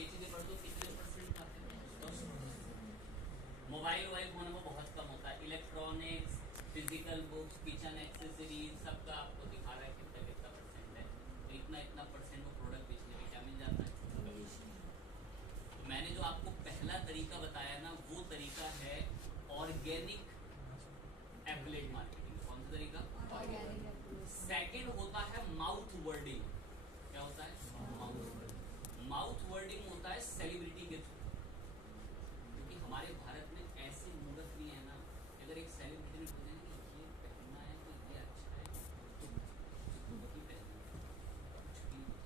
बेचने पर तो कितने परसेंट आते हैं? मोबाइल फोन में बहुत कम होता है। Electronics, physical books, kitchen accessories, सबका आपको दिखा रहा है कितना कितना परसेंट है। तो इतना इतना परसेंट वो प्रोडक्ट बेचने में क्या मिल जाता है। तो मैंने जो आपको पहला तरीका बताया ना, वो तरीका है ऑर्गेनिक एफिलिएट मार्केटिंग। कौन सा तरीका? ऑर्गेनिक। सेकंड होता है माउथ वर्डिंग। क्या होता है? Mouth wording. माउथ वर्डिंग होता है सेलिब्रिटी के थ्रू। क्योंकि हमारे भारत में ऐसे मूर्ख नहीं है ना, अगर एक सेलिब्रिटी ने बोले ना कि ये पहनना है तो ये अच्छा है तो वही पहनना है, कुछ भी नहीं है।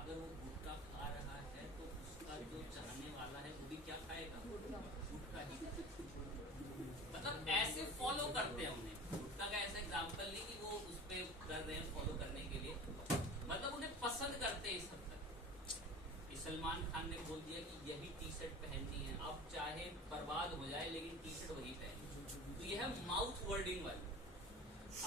अगर वो गुटखा खा रहा है तो उसका जो चाहने वाला है वो भी क्या खाएगा? गुटखा ही। मतलब ऐसे फॉलो करते हैं उन्हें। गुटखा का ऐसा एग्जाम्पल नहीं कि वो उस पर कर रहे हैं फॉलो करने के लिए, मतलब उन्हें पसंद करते हैं इस हद तक। सलमान खान ने बोल दिया कि यही टी शर्ट पहननी है, अब चाहे बर्बाद हो जाए लेकिन टी शर्ट वही पहननी। तो यह है माउथ वर्डिंग वाली।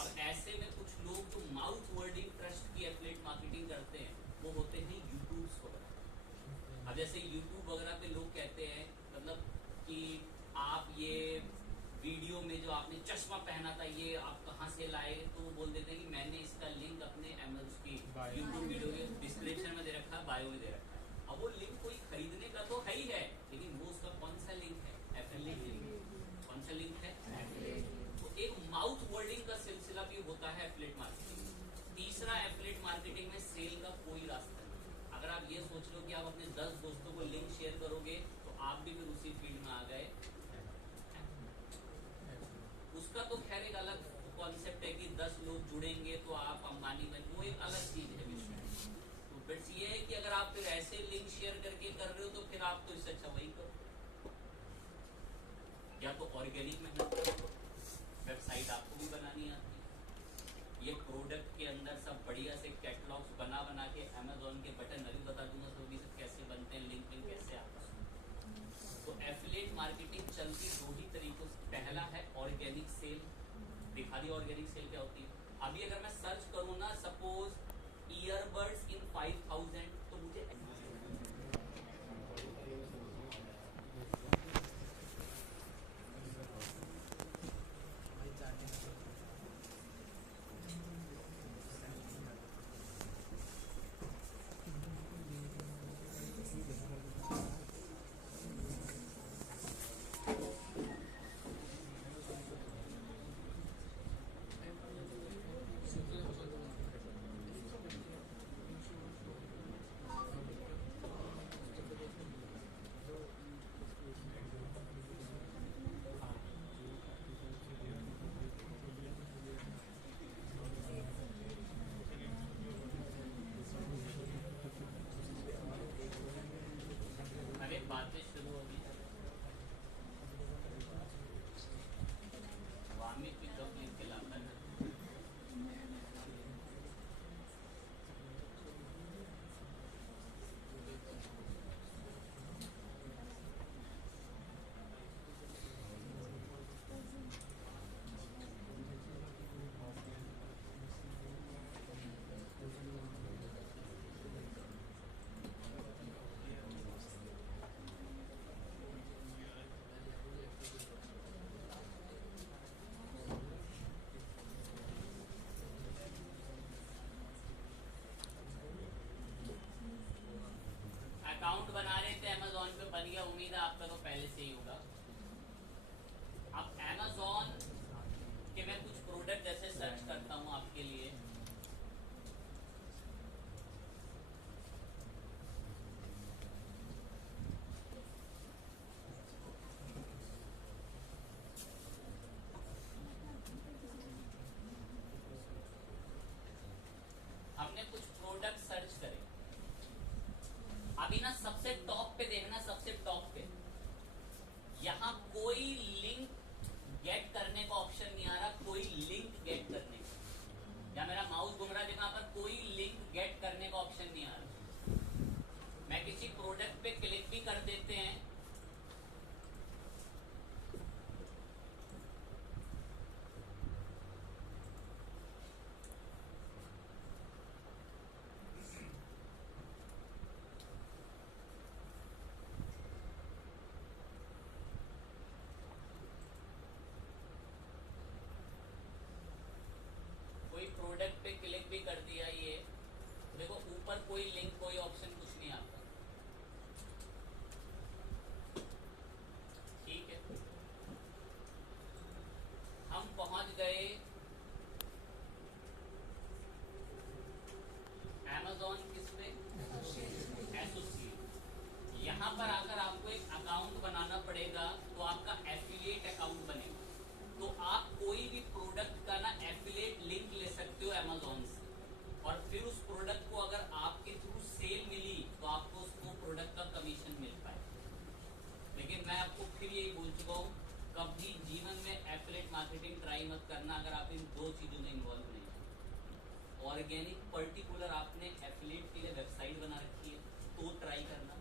अब ऐसे में कुछ लोग जो माउथ वर्डिंग ट्रस्ट की एफिलिएट मार्केटिंग करते हैं वो होते हैं यूट्यूब्स वगैरह। अब जैसे यूट्यूब वगैरह पे लोग कहते हैं मतलब कि आप ये वीडियो में जो आपने चश्मा पहना था ये आप कहाँ से लाए, तो वो बोल देते हैं कि मैंने इसका लिंक अपने अमेज़न की यूट्यूब वीडियो के डिस्क्रिप्शन में दे रखा है, बायो में दे रखा है। अब वो लिंक कोई खरीदने का तो है ही है, लेकिन वो उसका कौन सा लिंक है? Affiliate link. कौन सा लिंक है? एफिलिएट। तो एक माउथ वर्डिंग का सिलसिला भी होता है एफिलिएट मार्केटिंग। तीसरा, एफिलिएट मार्केटिंग में सेल का कोई रास्ता नहीं। अगर आप ये सोच लो कि आप अपने 10 दोस्तों को लिंक शेयर करोगे तो आप भी फिर उसी फील्ड में आ गए, उसका तो खैर एक अलग कॉन्सेप्ट है कि 10 लोग जुड़ेंगे तो आप अंबानी बन, वो एक अलग चीज है विषय। तो बट ये है कि अगर आप फिर ऐसे लिंक शेयर करके कर रहे हो तो फिर आप तो इससे अच्छा वही करो, या तो ऑर्गेनिक मेहनत करो, वेबसाइट आपको भी बनानी आती है, ये प्रोडक्ट के अंदर सब बढ़िया से कैटलॉग्स बना बना के अमेज़न के बटन अभी बता दूंगा सभी से कैसे बनते हैं, लिंक कैसे आता है। तो एफिलिएट मार्केटिंग चलती दो ही तरीकों से। पहला है ऑर्गेनिक सेल। दिखा दी ऑर्गेनिक सेल क्या होती है। अभी अगर मैं सर्च करूं ना, सपोज ईयरबड्स इन 5000, तो मुझे अरे बातें शुरू होगी। वामी पिकअप लिख के लाता है। अकाउंट बना रहे थे अमेज़न पे, बन गया, उम्मीद है आपका तो पहले से ही होगा। अब अमेज़न के मैं कुछ प्रोडक्ट जैसे सर्च करता हूं आपके लिए, हमने कुछ प्रोडक्ट सर्च करे। अभी ना सबसे टॉप पे देखना, सबसे टॉप पे यहां कोई लिंक गेट करने का ऑप्शन नहीं आ रहा, कोई लिंक गेट करने का, या मेरा माउस घूम रहा है जहां पर कोई लिंक गेट करने का ऑप्शन नहीं आ रहा। मैं किसी प्रोडक्ट पे क्लिक भी कर देते हैं, प्रोडक्ट पे क्लिक भी कर दिया, ये देखो ऊपर कोई लिंक कोई ऑप्शन कुछ नहीं आता, ठीक है। हम पहुंच गए Amazon किस पे, एसोसिएट। यहाँ पर आकर आपको एक अकाउंट बनाना पड़ेगा, तो आपका एफिलिएट अकाउंट बनेगा। तो आप कोई भी प्रोडक्ट का ना एफिलिएट लिंक ले सकते हो Amazon से, और फिर उस प्रोडक्ट को अगर आपके थ्रू सेल मिली तो आपको उसको प्रोडक्ट का कमीशन मिल पाए। लेकिन मैं आपको फिर यही बोल चुका हूँ, कभी जीवन में एफिलिएट मार्केटिंग ट्राई मत करना अगर आप इन दो चीजों में इन्वॉल्व नहीं। ऑर्गेनिक पर्टिकुलर आपने एफिलिएट के लिए वेबसाइट बना रखी है तो ट्राई करना,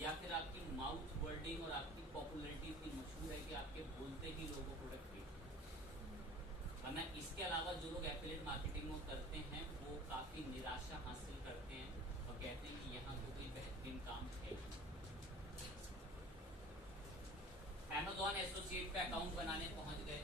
या फिर आपकी माउथ वर्डिंग और आपकी पॉपुलैरिटी इतनी मशहूर है कि आपके बोलते ही लोगों प्रोडक्ट खरीदते। वरना इसके अलावा जो लोग एफिलिएट मार्केटिंग में करते हैं वो काफी निराशा हासिल करते हैं और कहते हैं कि यहाँ तो कोई बेहतरीन काम है। Amazon एसोसिएट पे अकाउंट बनाने पहुंच गए,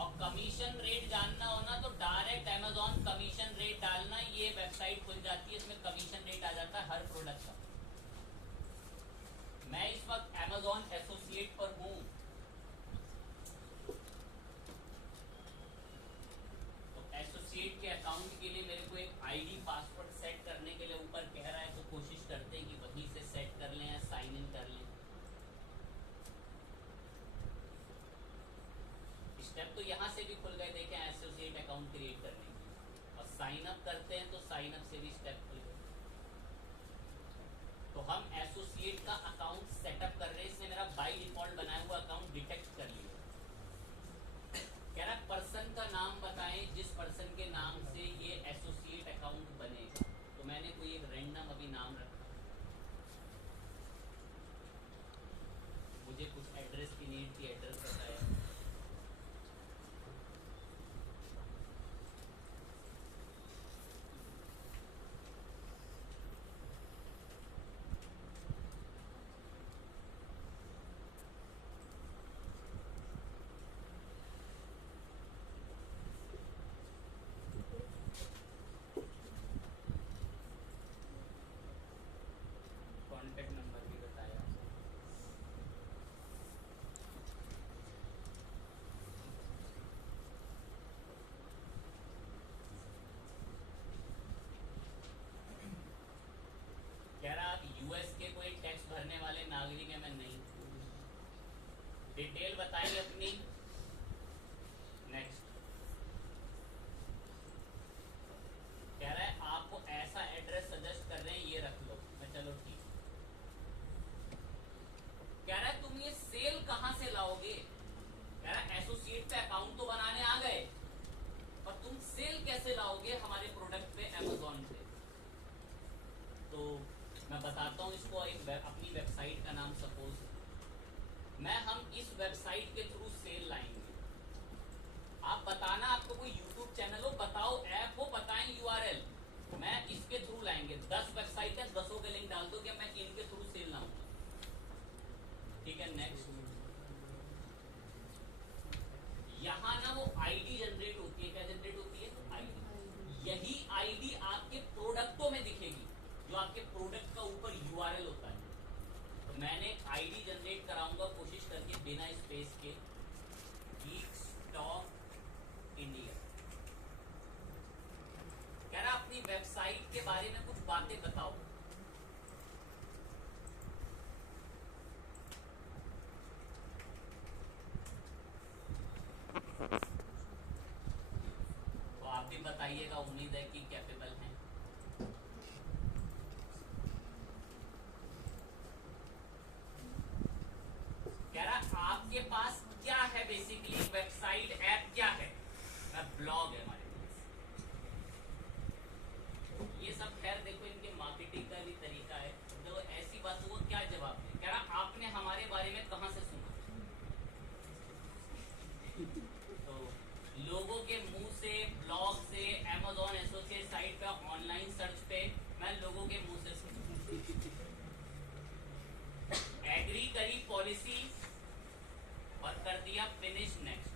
और कमीशन रेट जानना हो ना तो डायरेक्ट Amazon कमीशन रेट डालना, ये वेबसाइट खुल जाती है, इसमें कमीशन रेट आ जाता है हर प्रोडक्ट का। मैं इस वक्त Amazon एसोसिएट पर हूं, तो एसोसिएट के अकाउंट के लिए मेरे को एक आईडी पासवर्ड सेट करने के लिए ऊपर कह रहा है, तो कोशिश करते हैं कि वहीं से सेट कर लें या साइन इन कर लें। स्टेप तो यहाँ से भी खुल गए, देखें एसोसिएट अकाउंट क्रिएट करने की, और साइन अप करते हैं तो साइन अप से भी स्टेप खुल गए। तो हम एसोसिएट का अकाउंट सेटअप कर रहे हैं, इसने मेरा बाय डिफॉल्ट बनाया हुआ अकाउंट डिटेक्ट कर लिया। कह रहा पर्सन का नाम बताएं जिस पर्सन के नाम से ये एसोसिएट अकाउंट बनेगा, तो मैंने कोई एक रैंडम अभी नाम रखा, मुझे कुछ एड्रेस की नीड थी, एड्रेस बताया। कॉन्टेक्ट नंबर भी बताया। कह रहा आप यूएस के कोई टैक्स भरने वाले नागरिक हैं? मैं नहीं। डिटेल बताइए अपनी। नेक्स्ट। कह रहा है आपको ऐसा एड्रेस सजेस्ट कर रहे हैं, ये रख लो। मैं चलो ठीक। कह रहा है तुम ये सेल कहां से लाओगे? कह रहा है एसोसिएट पे अकाउंट तो बनाने आ गए, पर तुम सेल कैसे लाओगे हमारे प्रोडक्ट पे Amazon पे? तो मैं बताता हूँ इसको, एक अपनी वेबसाइट का नाम सपोज हम इस वेबसाइट के थ्रू सेल लाएंगे। आप बताना, आपको कोई यूट्यूब चैनल हो, बताओ ऐप हो, बताएं URL, मैं इसके थ्रू लाएंगे। 10 वेबसाइट है, 10 के लिंक डाल दो कि मैं इनके थ्रू सेल लाऊंगा। ठीक है, नेक्स्ट। यहाँ ना वो आईडी जनरेट होती है। क्या जनरेट होती है? आईडी। यही आईडी आपके प्रोडक्टों में दिखेगी, जो आपके प्रोडक्ट का ऊपर URL होता है। तो मैंने आईडी जनरेट कराऊंगा कोशिश करके बिना स्पेस के, गीक स्टॉक इंडिया। कह रहा अपनी वेबसाइट के बारे में कुछ बातें बताओ। तो आप भी बताइएगा, उम्मीद है कि कैपेबल हैं। कह रहा आपके पास क्या है, बेसिकली वेबसाइट ऐप क्या है? ब्लॉग है हमारे पास। ये सब खैर देखो इनके मार्केटिंग का भी तरीका है। तो ऐसी बातों को क्या जवाब दें? कह रहा आपने हमारे बारे में कहां से सुना? तो लोगों के मुंह से, ब्लॉग से, Amazon एसोसिएट साइट पे, ऑनलाइन सर्च पे, मैं लोगों के मुंह से सुना। एग्री करी पॉलिसी और कर दिया फिनिश, नेक्स्ट।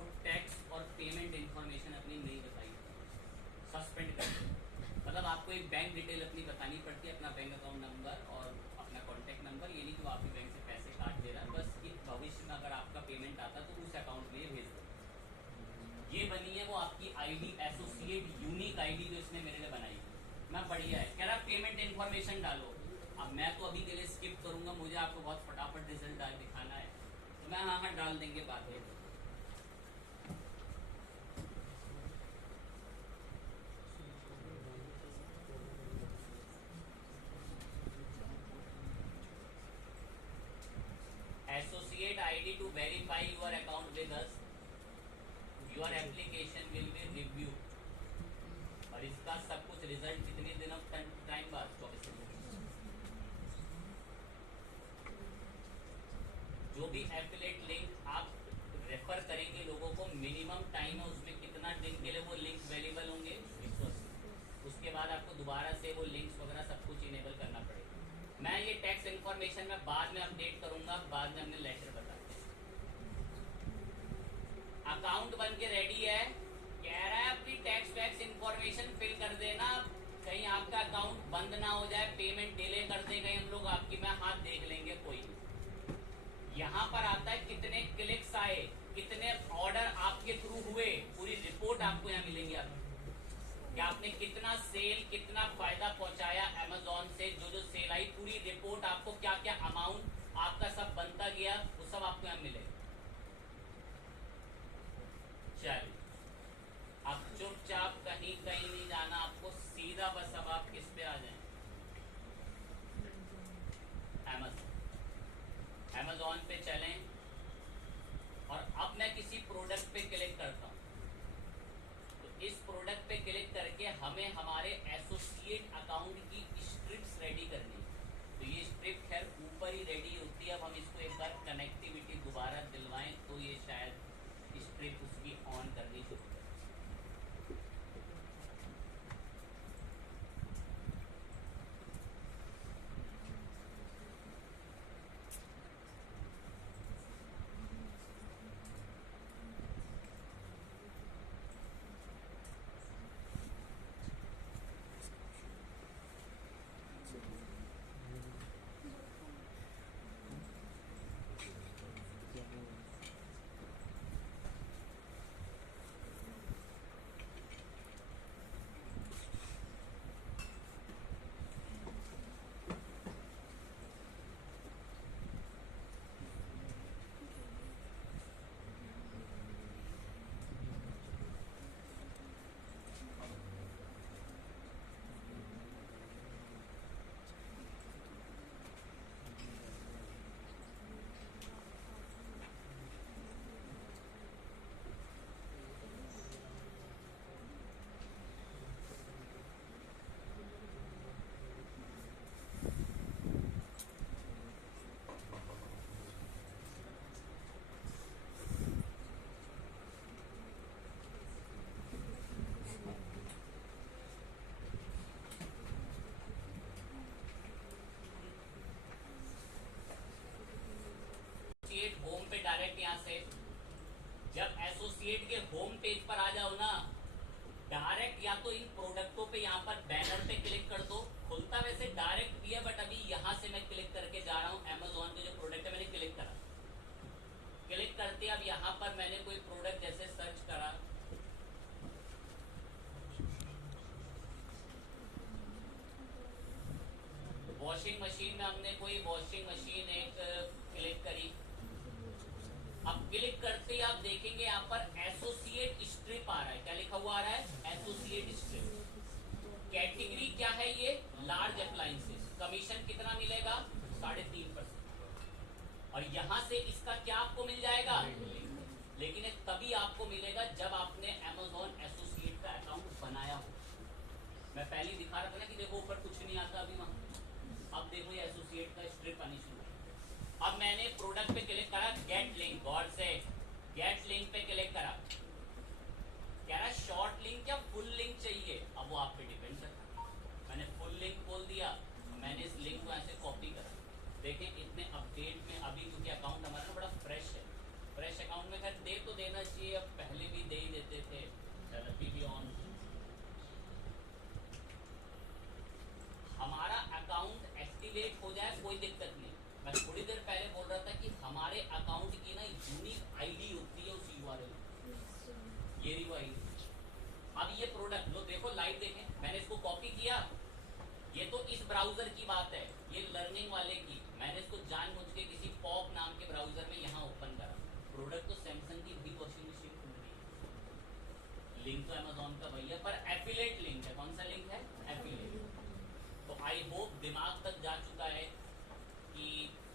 आपको टैक्स और पेमेंट इंफॉर्मेशन अपनी नहीं बताई, सस्पेंड कर दो। मतलब आपको एक बैंक डिटेल अपनी बतानी पड़ती है, अपना बैंक अकाउंट नंबर और अपना कॉन्टैक्ट नंबर। ये नहीं कि वो आपके बैंक से पैसे काट दे रहा है, बस कि भविष्य में अगर आपका पेमेंट आता तो उस अकाउंट में भेज दो। ये बनी है वो आपकी आईडी, एसोसिएट यूनिक आईडी जो इसने मेरे लिए बनाई। मैं बढ़िया है, कह रहा पेमेंट इन्फॉर्मेशन डालो। अब मैं तो अभी के लिए स्किप करूंगा, मुझे आपको बहुत फटाफट रिजल्ट दिखाना है, तो मैं हाँ डाल देंगे बात है। Associate ID to verify your account with us. Your application will be reviewed. और इसका सब कुछ रिजल्ट कितने दिनों टाइम बाद, 24 दिन। जो भी एफिलिएट लिंक आप रेफर करेंगे लोगों को, मिनिमम टाइम है उसमें कितना दिन के लिए वो लिंक अवेलेबल होंगे, 180। उसके बाद आपको दोबारा से वो लिंक्स वगैरह सब कुछ इनेबल करना पड़ेगा। मैं ये टैक्स इन्फॉर्मेशन में बाद में अपडेट करूंगा, बाद में हमने लेटर बता दिया। अकाउंट बन के रेडी है, कह रहा है अपनी टैक्स वैक्स इन्फॉर्मेशन फिल कर देना, कहीं आपका अकाउंट बंद ना हो जाए, पेमेंट डिले कर दे गए हम लोग आपकी, मैं हाथ देख लेंगे कोई। यहाँ पर आता है कितने क्लिक्स आए, कितने ऑर्डर आपके थ्रू हुए, पूरी रिपोर्ट आपको यहाँ मिलेंगी आपको कि आपने कितना सेल, कितना फायदा पहुंचाया अमेज़न से, जो जो सेल आई पूरी रिपोर्ट आपको, क्या क्या अमाउंट आपका सब बनता गया, वो सब आपको यहाँ मिलेगा। चलिए अब चुपचाप कहीं कहीं नहीं जाना आपको, सीधा बस अब आप किस पे आ जाएं, अमेज़न पे चलें। और अब मैं किसी प्रोडक्ट पे क्लिक करता हूँ, तो इस प्रोडक्ट पे क्लिक करके हमें हमारे एसोसिएट अकाउंट की स्ट्रिप्स रेडी करनी है। तो ये स्ट्रिप खैर ऊपर ही रेडी होती है, अब हम इसको एक बार कनेक्टिविटी दोबारा दिलवाएं तो ये शायद स्ट्रिप उसकी ऑन करनी शुरू करें। एसोसिएट होम पे डायरेक्ट यहाँ से जब एसोसिएट के होम पेज पर आ जाओ ना, डायरेक्ट या तो इन प्रोडक्टों पे यहाँ पर बैनर पे क्लिक कर दो, खुलता वैसे डायरेक्ट भी है बट अभी यहाँ से मैं क्लिक करके जा रहा हूँ। अमेज़न के जो प्रोडक्ट है मैंने क्लिक करा, क्लिक करते अब यहाँ पर मैंने कोई प्रोडक्ट जैसे सर्च करा, वॉशिंग मशीन में हमने कोई वॉशिंग मशीन एक क्लिक करी। अब क्लिक करते ही आप देखेंगे यहाँ पर एसोसिएट स्ट्रिप आ रहा है, क्या लिखा हुआ आ रहा है, एसोसिएट स्ट्रिप। कैटेगरी क्या है ये, लार्ज अप्लायंसेस। कमीशन कितना मिलेगा, 3.5%। और यहाँ से इसका क्या आपको मिल जाएगा, लेकिन ये तभी आपको मिलेगा जब आपने अमेज़न एसोसिएट का अकाउंट बनाया हो। मैं पहले दिखा रहा था ना कि देखो ऊपर कुछ नहीं आता अभी वहां, अब देखो ये एसोसिएट का स्ट्रिप आनी शुरू है। अब मैंने प्रोडक्ट पे क्लिक करा, गेट लिंक, गौर से गेट लिंक पे क्लिक करा, कह रहा शॉर्ट लिंक या फुल लिंक चाहिए, अब वो आप पे डिपेंड करता है। मैंने फुल लिंक बोल दिया, मैंने इस लिंक को ऐसे कॉपी करा। देखें इतने अपडेट में अभी, क्योंकि अकाउंट हमारा बड़ा फ्रेश है, फ्रेश अकाउंट में खैर दे तो देना चाहिए एक्चुअली अब पहले भी दे ही देते थे, थेरेपी भी ऑन। हमारा अकाउंट एक्टिवेट हो जाए कोई दिक्कत नहीं। मैं थोड़ी देर पहले बोल रहा था कि हमारे अकाउंट की ना यूनिक आईडी होती है उस यूआरएल, ये रही वो आईडी। अब ये प्रोडक्ट लो, देखो लाइव देखें, मैंने इसको कॉपी किया, ये तो इस ब्राउजर की बात है, ये लर्निंग वाले की। मैंने इसको जानबूझ के किसी पॉप नाम के ब्राउजर में यहाँ ओपन करा। प्रोडक्ट तो सैमसंग की भी वॉशिंग मशीन खुल रही है, लिंक तो अमेजोन का भैया, पर एफिलेट लिंक है। कौन सा लिंक है? एफिलेट। तो आई होप दिमाग तक जा चुका है कि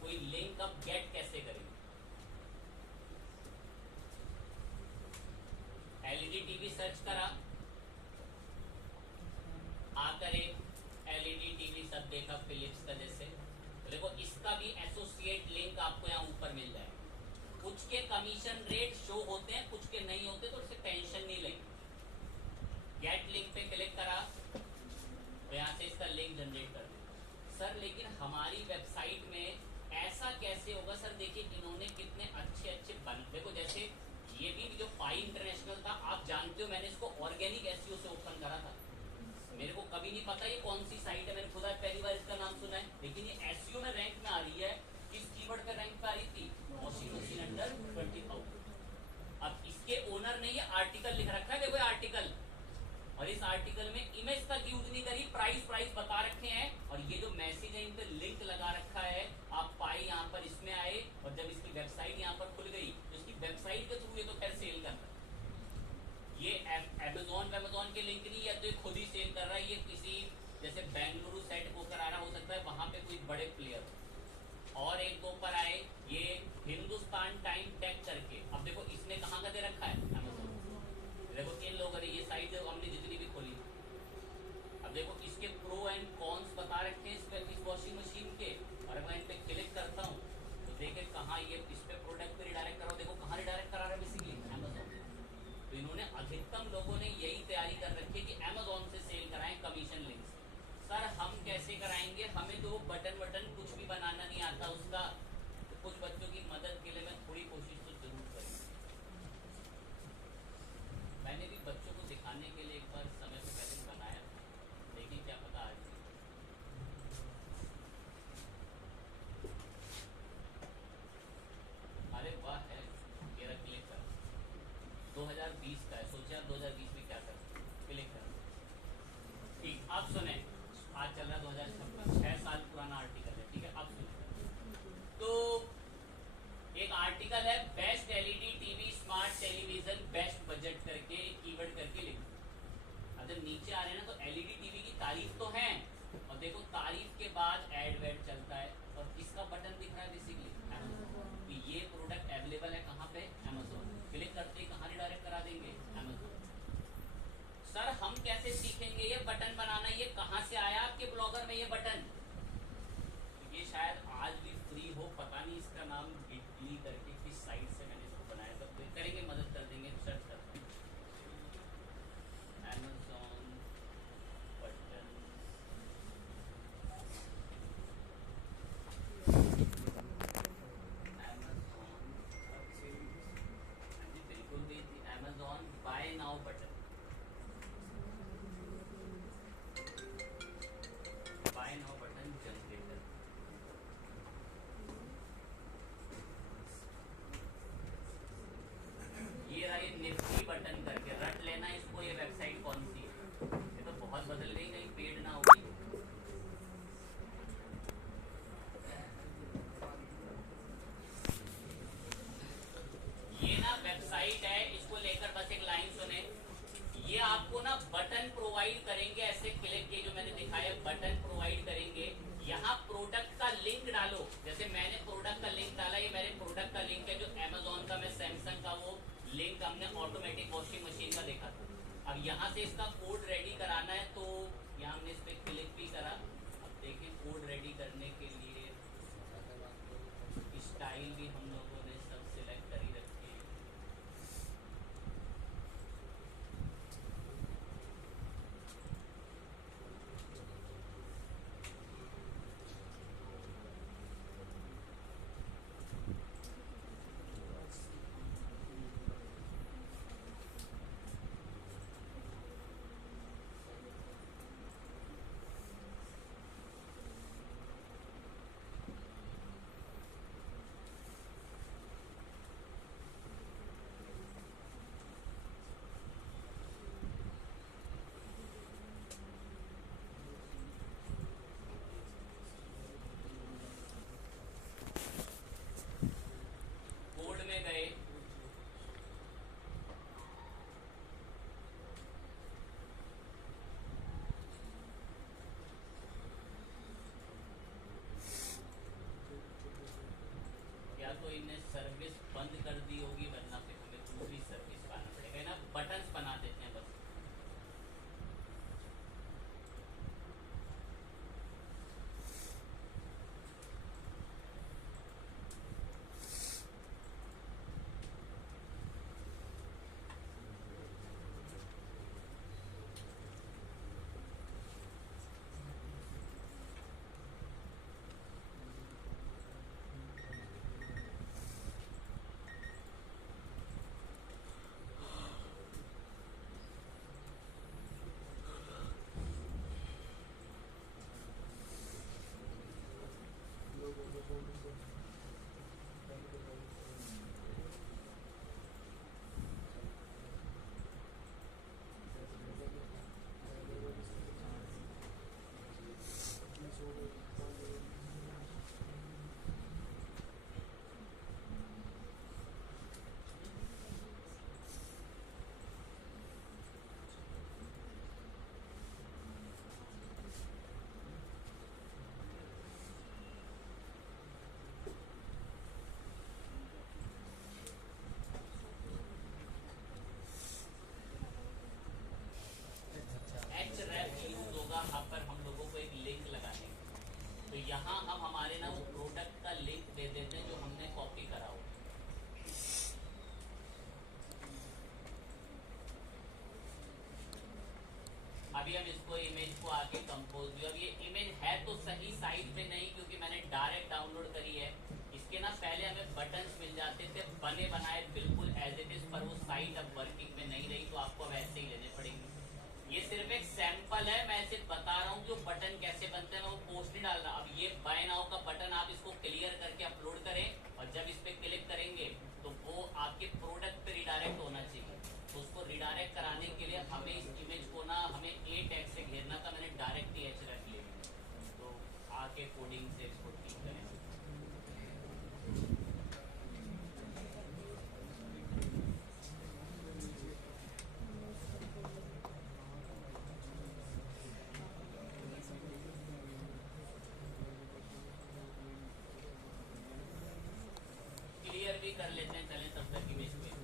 कोई लिंक अब गेट कैसे करेंगे। एलईडी टीवी सर्च करा, आकर एक एलईडी टीवी सब देखा फिलिप्स का जैसे। तो देखो इसका भी एसोसिएट लिंक आपको यहाँ ऊपर मिल जाएगा। कुछ के कमीशन रेट शो होते हैं, कुछ के नहीं होते, तो उससे टेंशन नहीं लेंगे। गेट लिंक पे क्लिक करा, तो यहाँ से इसका लिंक जनरेट कर दे। सर लेकिन हमारी वेबसाइट में ऐसा कैसे होगा? सर देखिए इन्होंने कितने अच्छे अच्छे देखो जैसे ये भी जो पाई इंटरनेशनल था, आप जानते हो मैंने इसको ऑर्गेनिक एसईओ से ओपन करा था। मेरे को कभी नहीं पता ये कौन सी साइट है, मैंने खुदा पहली बार इसका नाम सुना है, लेकिन ये एसईओ में रैंक में आ रही है। किस कीवर्ड पे रैंक पे आ रही थी? Washing machine under 20,000। अब इसके ओनर ने ये आर्टिकल लिख रखा है, देखो आर्टिकल, और इस आर्टिकल में इमेज तक यूज नहीं करी, प्राइस बता रखे हैं, और ये जो मैसेज है इन पे लिंक लगा रखा है। आप पाए यहाँ पर इसमें आए, और जब इसकी वेबसाइट यहाँ पर खुल गई, तो इसकी वेबसाइट के थ्रू ये तो खैर सेल कर रहा है। ये अमेजोन के लिंक नहीं, या तो ये खुद ही सेल कर रहा है। ये किसी जैसे बेंगलुरु सेट को कराना हो सकता है, वहां पे कोई बड़े प्लेयर। और एक दो पर आए, ये हिंदुस्तान टाइम टेक करके। अब देखो इसने कहाँ का दे रखा है? अमेजोन। देखो इन लोगों ने ये साइट जो हमने जितनी भी खोली, अब देखो इसके प्रो एंड कॉन्स बता रखे हैं इस वॉशिंग मशीन के। और मैं इन पे क्लिक करता हूँ तो देखे कहाँ ये इस पे प्रोडक्ट पे रिडायरेक्ट करो। देखो कहाँ रिडायरेक्ट करा रहा है? Basically Amazon. तो इन्होंने अधिकतम लोगों ने यही तैयारी कर रखी है कि अमेजोन से सेल कराएं कमीशन लिंक से। सर हम कैसे कराएंगे? हमें तो वो बटन कुछ भी बनाना नहीं आता उसका। तो कुछ बच्चों की मदद के लिए मैं थोड़ी कोशिश तो जरूर करूँगा। मैंने भी बच्चों को दिखाने के लिए एक बार समय से पहले बनाया, लेकिन क्या पता आज भी। अरे वाह है, मेरा क्लिक कर 2020 का है, सोचा 2020 में क्या कर, क्लिक कर। ठीक, अब सुने, आज चल रहा 2026, 6 साल पुराना आर्टिकल है, ठीक है। अब सुने, तो एक आर्टिकल है best LED TV smart television best budget करके, कीवर्ड करके लिखो। अब जब नीचे आ रहे हैं ना, तो एलईडी टीवी की तारीफ तो है, और देखो तारीफ के बाद एड वेड चलता है, और किसका बटन दिख रहा है? Basically Amazon. तो ये प्रोडक्ट अवेलेबल है कहाँ पे? अमेजोन। क्लिक करते ही कहाँ रिडायरेक्ट करा देंगे? अमेजोन। सर हम कैसे सीखेंगे ये बटन बनाना? ये कहाँ से आया आपके ब्लॉगर में ये बटन? ये शायद आज भी फ्री हो, पता नहीं इसका नाम गिटली करके किस साइट से मैंने इसको बनाया। सब करेंगे, मदद कर देंगे, सर्च करते हैं अमेजोन बटन। बिल्कुल भी Amazon buy now button, buy now button generator. ये रहा, ये निफ्टी बटन करके रट लेना इसको। ये वेबसाइट कौन सी है? ये तो बहुत बदल गई, कहीं पेड ना होगी। ये ना वेबसाइट है, इसको लेकर बस एक लाइन सुने। ये आपको ना बटन प्रोवाइड करेंगे, ऐसे क्लिक के जो मैंने दिखाया बटन प्रोवाइड करेंगे। यहाँ प्रोडक्ट का लिंक डालो, जैसे मैंने प्रोडक्ट का लिंक डाला, ये मेरे प्रोडक्ट का लिंक है जो अमेजोन का, मैं सैमसंग का वो लिंक हमने ऑटोमेटिक वॉशिंग मशीन का देखा था। अब यहाँ से इसका कोड रेडी कराना है, तो यहाँ हमने इस पर क्लिक भी करा। अब देखिए कोड रेडी करने के लिए स्टाइल भी हम लोगों ने सब सिलेक्ट कर ही रखी है। सर्विस बंद कर दी होगी, वरना फिर हमें दूसरी सर्विस पाना पड़ेगा ना। बटन्स बना देते हैं बस। एच रैप यूज होगा यहाँ पर हम लोगों को एक लिंक लगाने का। तो यहाँ हम हमारे ना वो प्रोडक्ट का लिंक दे देते हैं जो हमने कॉपी करा हो। अभी हम इसको इमेज को आके कंपोज भी, अब ये इमेज है तो सही साइट पे नहीं, क्योंकि मैंने डायरेक्ट डाउनलोड करी है। इसके ना पहले हमें बटन्स मिल जाते थे बने बनाए बिल्कुल एज इट इज, पर वो साइट अब वर्किंग में नहीं रही, तो आपको वैसे ही लेने पड़ेंगे। ये सिर्फ एक सैंपल है, मैं सिर्फ बता रहा हूँ कि वो बटन कैसे बनते हैं, मैं वो पोस्ट नहीं डाल रहा। अब ये बाय नाउ का बटन आप इसको क्लियर करके अपलोड करें, और जब इस पे क्लिक करेंगे तो वो आपके प्रोडक्ट पे रिडायरेक्ट होना चाहिए। तो उसको रिडायरेक्ट कराने के लिए हमें इस इमेज को ना हमें ए टैग से घेरना था, मैंने डायरेक्ट ही एच रख लिया। तो आके कोडिंग से इसको ठीक करें। क्लियर भी कर लेते हैं, चलें तब तक इमेज को।